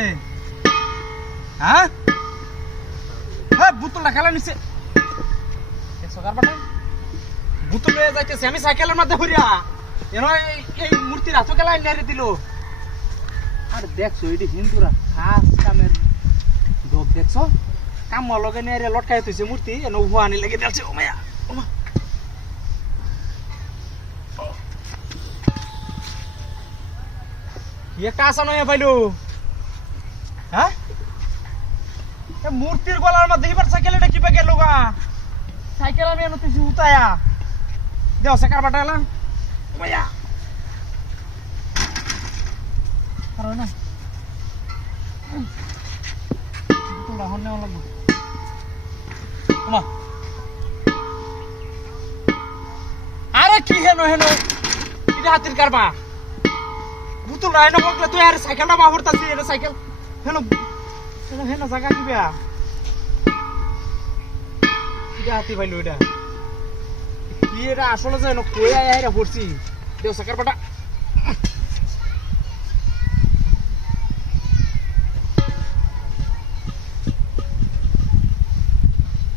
নিছে হ্যাঁ হ্যাঁ বুতলটা খেলা নিছে সকার বাটা বুতল লয়ে যাইতেছে আমি সাইকেলের মধ্যে ঘুরিয়া এন এই মূর্তির হাতে খেলা এনে দিল আর দেখছো এটি হিন্দুরা খাস কামের ডোক দেখছো কাম লগে নিয়ে লটকাই তুইছে মূর্তি এন হুয়ানি লেগে দিলছে ও মায়া ওমা ये कासा नया पाइलो হ্যাঁ এ মূর্তির গলার মধ্যে এবার সাইকেলটা কি পে গেল গা সাইকেল আমি এনে তুই উতায়া দেও সাকার বাটালা ওয়া আরে না তোরা হন্নে লাগবে ওমা আরে কি হেনো হেনো এটা হাতির কারবা বুতুল রাইনা বকলে তুই আর সাইকেলটা বাহরতাছিস এটা সাইকেল হেনো হেনো হেনো জায়গা দিবে এটা হাতি পাইলো এটা কি এটা আসলে যে কই আয় আয় পড়ছি দেও সাকার পাটা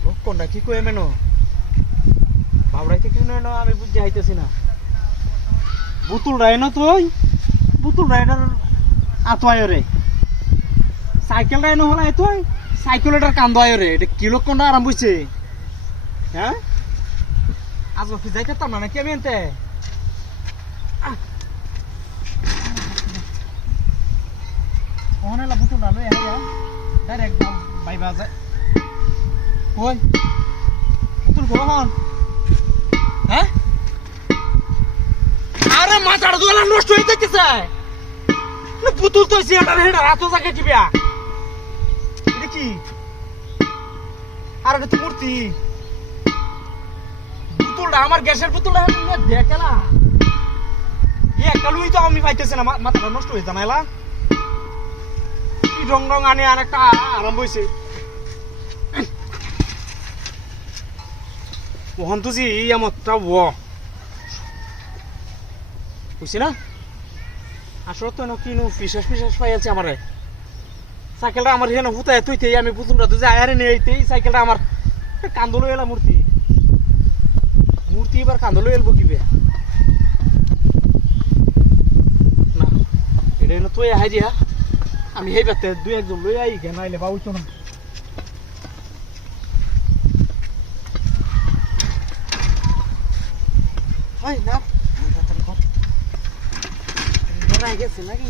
লোক কোনটা কি কই মেনো বাবরাইতে কি না আমি বুঝতে আইতেছি না বুতুল রাইনা তুই বুতুল রাইডার আতোয় রে সাইকেল রাইনো হলা এতোয় সাইকেলটার কান্দ আয় রে এটা কি লোক কোনটা আরাম বুঝছে হ্যাঁ আজ কি যাইতাম না নাকি আমি এনতে ওখানে বুতুল ডালো হ্যাঁ ডাইরেক্ট বাইবা যায় ওই বুতুল কখন হ্যাঁ আরে মাথার দোলা নষ্ট হয়ে যাচ্ছে না পুতুল তো সিয়াটার হেডা রাত জায়গা কিবা এটা কি আর এটা তো মূর্তি পুতুলটা আমার গ্যাসের পুতুলটা দেখলা এ কালুই তো আমি পাইতেছি না মাথাটা নষ্ট হয়ে জানাইলা কি রং রং আনে আর একটা আরম্ভ হয়েছে ওহন তো জি আমারটা বুঝছি না আসলে তো কিনো ফিসাস ফিসাস পাই আছে আমার সাইকেলটা আমার হেন হুতায় তুইতে আমি পুতুলটা তুই আয়ারে নিয়ে আইতে সাইকেলটা আমার কান্দলো এলা মূর্তি মূর্তি এবার কান্দলো এলবো কিবে না এটা এনে তুই আহাই দিয়া আমি হেই বাতে দুই একজন লই আই গে নাইলে বাবু তো না ওই না গেছে নাকি